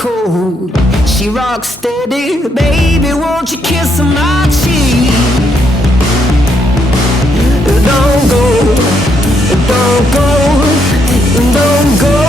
cold. She rocks steady, baby, won't you kiss my cheek? Don't go, don't go, don't go.